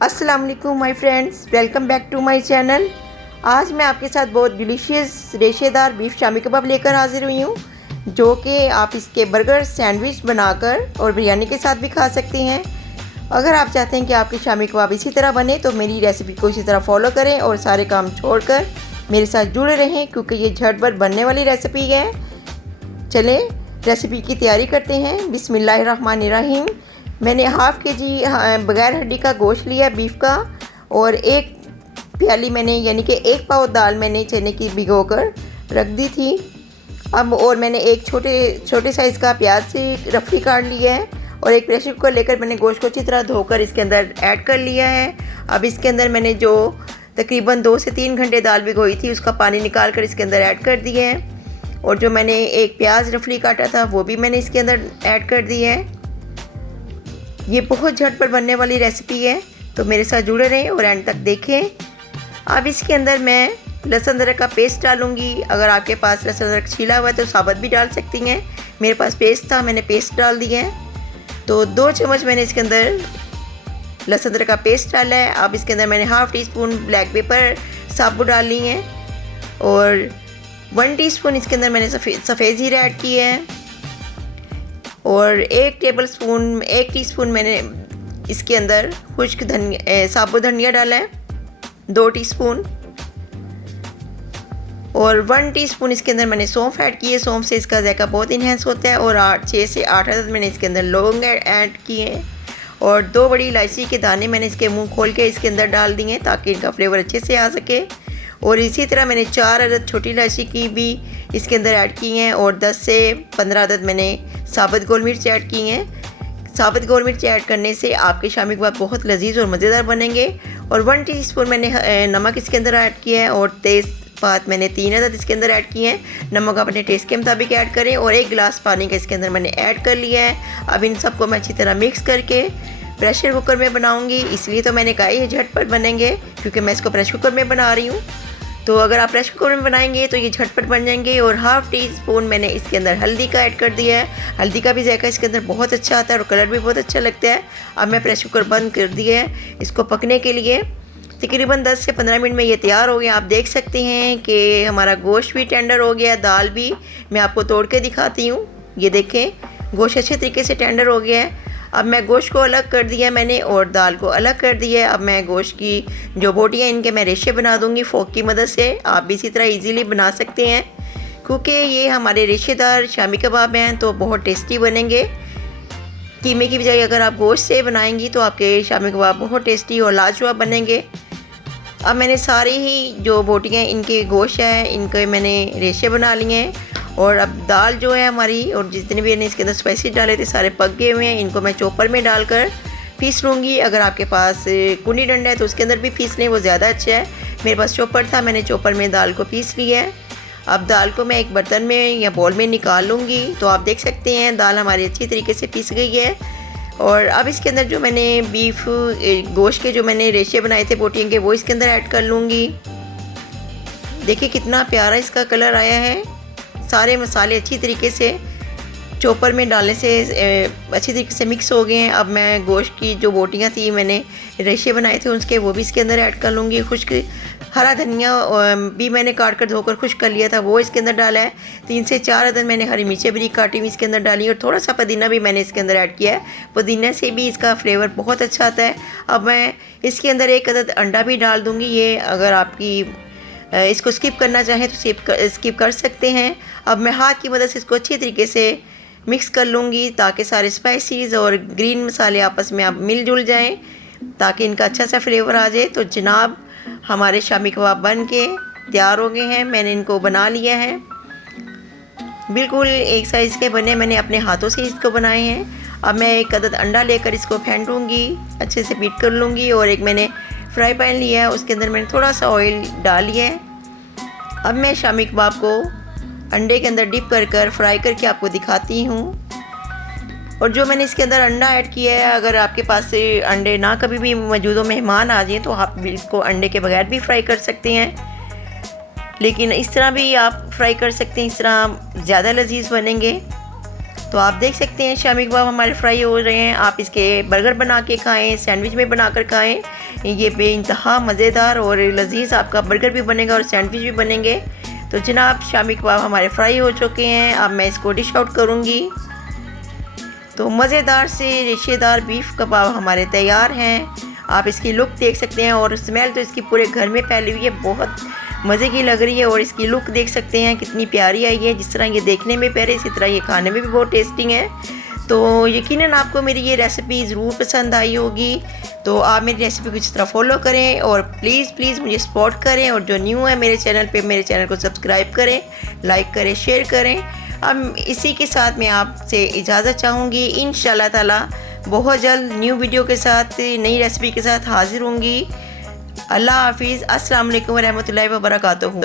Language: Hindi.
अस्सलाम वालेकुम my friends, welcome back to my channel. आज मैं आपके साथ बहुत डिलीशियस रेशेदार बीफ शामी कबाब लेकर हाजिर हुई हूँ, जो कि आप इसके बर्गर सैंडविच बनाकर और बिरयानी के साथ भी खा सकते हैं। अगर आप चाहते हैं कि आपके शामी कबाब इसी तरह बने तो मेरी रेसिपी को इसी तरह फॉलो करें और सारे काम छोड़कर मेरे साथ जुड़े रहें, क्योंकि ये झटपट बनने वाली रेसिपी है। चलें रेसिपी की तैयारी करते हैं। बिस्मिल्लाहिर्रहमानिर्रहीम। मैंने हाफ़ के जी बग़ैर हड्डी का गोश्त लिया बीफ का, और एक प्याली मैंने यानी कि एक पाव दाल मैंने चने की भिगोकर रख दी थी। अब और मैंने एक छोटे साइज़ का प्याज से रफली काट लिया है, और एक प्रेशर कुकर लेकर मैंने गोश्त को अच्छी तरह धोकर इसके अंदर ऐड कर लिया है। अब इसके अंदर मैंने जो तकरीबन 2 से 3 घंटे दाल भिगोई थी उसका पानी निकाल कर इसके अंदर ऐड कर दिया है, और जो मैंने एक प्याज रफली काटा था वो भी मैंने इसके अंदर ऐड कर दिया है। ये बहुत झटपट बनने वाली रेसिपी है, तो मेरे साथ जुड़े रहें और एंड तक देखें। अब इसके अंदर मैं लहसुन अदरक का पेस्ट डालूंगी। अगर आपके पास लहसुन अदरक छिला हुआ है तो साबुत भी डाल सकती हैं। मेरे पास पेस्ट था, मैंने पेस्ट डाल दिया है। तो 2 चम्मच मैंने इसके अंदर लहसुन अदरक का पेस्ट डाला है। अब इसके अंदर मैंने half tea spoon black pepper साबुत डाल ली है, और 1 टीस्पून इसके अंदर मैंने सफ़ेद ज़ीरा ऐड किया है, और 1 टीस्पून मैंने इसके अंदर खुश्क साबुत धनिया डाला है, 2 टीस्पून, और 1 टीस्पून इसके अंदर मैंने सौंफ ऐड की है। सौंफ से इसका जायका बहुत इन्हेंस होता है। और 6 से 8 अदद मैंने इसके अंदर लौंग ऐड किए हैं, और 2 बड़ी इलायची के दाने मैंने इसके मुंह खोल के इसके अंदर डाल दिए हैं ताकि इनका फ्लेवर अच्छे से आ सके। और इसी तरह मैंने 4 अदद छोटी इलायची की भी इसके अंदर ऐड की हैं, और 10 से 15 अदद मैंने साबुत गोल मिर्च ऐड की हैं। साबुत गोल मिर्च ऐड करने से आपके शामी कबाब बहुत लजीज और मज़ेदार बनेंगे। और 1 टीस्पून मैंने नमक इसके अंदर ऐड किया है, और तेज़पात मैंने 3 अदद इसके अंदर ऐड किए हैं। नमक अपने टेस्ट के मुताबिक ऐड करें, और 1 गिलास पानी का इसके अंदर मैंने ऐड कर लिया है। अब इन सबको मैं अच्छी तरह मिक्स करके प्रेशर कुकर में बनाऊँगी, इसलिए तो मैंने कहा ये झटपट बनेंगे क्योंकि मैं इसको प्रेशर कुकर में बना रही हूँ। तो अगर आप प्रेशर कुकर में बनाएंगे तो ये झटपट बन जाएंगे। और हाफ़ टी स्पून मैंने इसके अंदर हल्दी का ऐड कर दिया है। हल्दी का भी जायका इसके अंदर बहुत अच्छा आता है और कलर भी बहुत अच्छा लगता है। अब मैं प्रेशर कुकर बंद कर दिया है इसको पकने के लिए। तकरीबन 10 से 15 मिनट में ये तैयार हो गया। आप देख सकते हैं कि हमारा गोश्त भी टेंडर हो गया, दाल भी। मैं आपको तोड़ के दिखाती हूँ, ये देखें गोश्त अच्छे तरीके से टेंडर हो गया है। अब मैं गोश्त को अलग कर दिया मैंने, और दाल को अलग कर दिया है। अब मैं गोश्त की जो बोटियाँ इनके मैं रेशे बना दूँगी फोक की मदद से। आप भी इसी तरह इजीली बना सकते हैं, क्योंकि ये हमारे रेशेदार शामी कबाब हैं तो बहुत टेस्टी बनेंगे। कीमे की बजाय अगर आप गोश्त से बनाएंगी तो आपके शामी कबाब बहुत टेस्टी और लाजवाब बनेंगे। अब मैंने सारी ही जो बोटियाँ इनके गोश्त है इनके मैंने रेशे बना लिए हैं, और अब दाल जो है हमारी और जितने भी मैंने इसके अंदर स्पाइसेस डाले थे सारे पक गए हुए हैं। इनको मैं चॉपर में डालकर पीस लूँगी। अगर आपके पास कुंडी डंडा है तो उसके अंदर भी पीस लें, वो ज़्यादा अच्छा है। मेरे पास चॉपर था, मैंने चॉपर में दाल को पीस लिया है। अब दाल को मैं एक बर्तन में या बॉल में निकाल लूँगी। तो आप देख सकते हैं दाल हमारी अच्छी तरीके से पीस गई है। और अब इसके अंदर जो मैंने बीफ गोश्त के जो मैंने रेशे बनाए थे बोटियों के, वो इसके अंदर ऐड कर लूँगी। देखिए कितना प्यारा इसका कलर आया है। सारे मसाले अच्छी तरीके से चॉपर में डालने से अच्छी तरीके से मिक्स हो गए हैं। अब मैं गोश्त की जो बोटियाँ थी मैंने रेशे बनाए थे उसके, वो भी इसके अंदर ऐड कर लूँगी। खुश्क हरा धनिया भी मैंने काट कर धोकर खुश्क कर लिया था, वो इसके अंदर डाला है। 3 से 4 अदद मैंने हरी मिर्चें भी काटी हुई इसके अंदर डाली, और थोड़ा सा पुदीना भी मैंने इसके अंदर ऐड किया है। पुदीना से भी इसका फ्लेवर बहुत अच्छा आता है। अब मैं इसके अंदर 1 अदद अंडा भी डाल दूँगी। ये अगर आपकी इसको स्किप करना चाहें तो स्किप कर सकते हैं। अब मैं हाथ की मदद से इसको अच्छी तरीके से मिक्स कर लूँगी ताकि सारे स्पाइसेस और ग्रीन मसाले आपस में अब मिलजुल जाएं, ताकि इनका अच्छा सा फ्लेवर आ जाए। तो जनाब हमारे शामी कबाब बन के तैयार हो गए हैं। मैंने इनको बना लिया है, बिल्कुल एक साइज़ के बने, मैंने अपने हाथों से इसको बनाए हैं। अब मैं 1 अदद अंडा लेकर इसको फेंटूँगी, अच्छे से बीट कर लूँगी। और एक मैंने फ्राई पैन लिया है, उसके अंदर मैंने थोड़ा सा ऑयल डाल लिया है। अब मैं शामी कबाब को अंडे के अंदर डिप कर फ्राई करके आपको दिखाती हूँ। और जो मैंने इसके अंदर अंडा ऐड किया है, अगर आपके पास से अंडे ना कभी भी मौजूद हो, मेहमान आ जाएँ, तो आप इसको अंडे के बगैर भी फ्राई कर सकते हैं, लेकिन इस तरह भी आप फ्राई कर सकते हैं, इस तरह ज़्यादा लजीज बनेंगे। तो आप देख सकते हैं शामी कबाब हमारे फ्राई हो रहे हैं। आप इसके बर्गर बना के खाएं, सैंडविच में बनाकर खाएं। ये बेइंतहा मज़ेदार और लजीज आपका बर्गर भी बनेगा और सैंडविच भी बनेंगे। तो जनाब शामी कबाब हमारे फ्राई हो चुके हैं, अब मैं इसको डिश आउट करूँगी। तो मज़ेदार से रेशेदार बीफ कबाब हमारे तैयार हैं। आप इसकी लुक देख सकते हैं और स्मेल तो इसकी पूरे घर में फैली हुई है, बहुत मज़े की लग रही है। और इसकी लुक देख सकते हैं कितनी प्यारी आई है, जिस तरह ये देखने में प्यारे इसी तरह ये खाने में भी बहुत टेस्टी है। तो यकीनन आपको मेरी ये रेसिपी ज़रूर पसंद आई होगी। तो आप मेरी रेसिपी को इस तरह फॉलो करें और प्लीज़ मुझे सपोर्ट करें। और जो न्यू है मेरे चैनल को सब्सक्राइब करें, लाइक करें, शेयर करें। अब इसी के साथ मैं आपसे इजाज़त चाहूँगी। इंशाल्लाह ताला बहुत जल्द न्यू वीडियो के साथ, नई रेसिपी के साथ हाज़िर होंगी। अल्लाह हाफिज़। अस्सलाम वालेकुम व रहमतुल्लाहि व बरकातुहू।